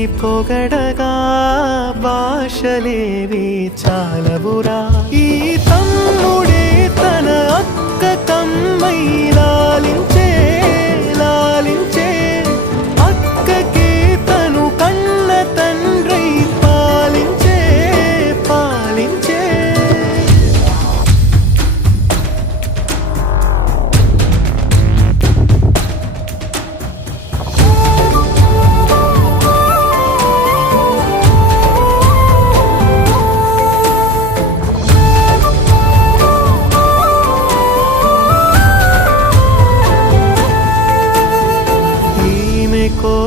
తల్లిని పొగడగా భాషలేవి చాలవురా. ఈ తమ్ముడే తన అక్క కమ్మై లాలించ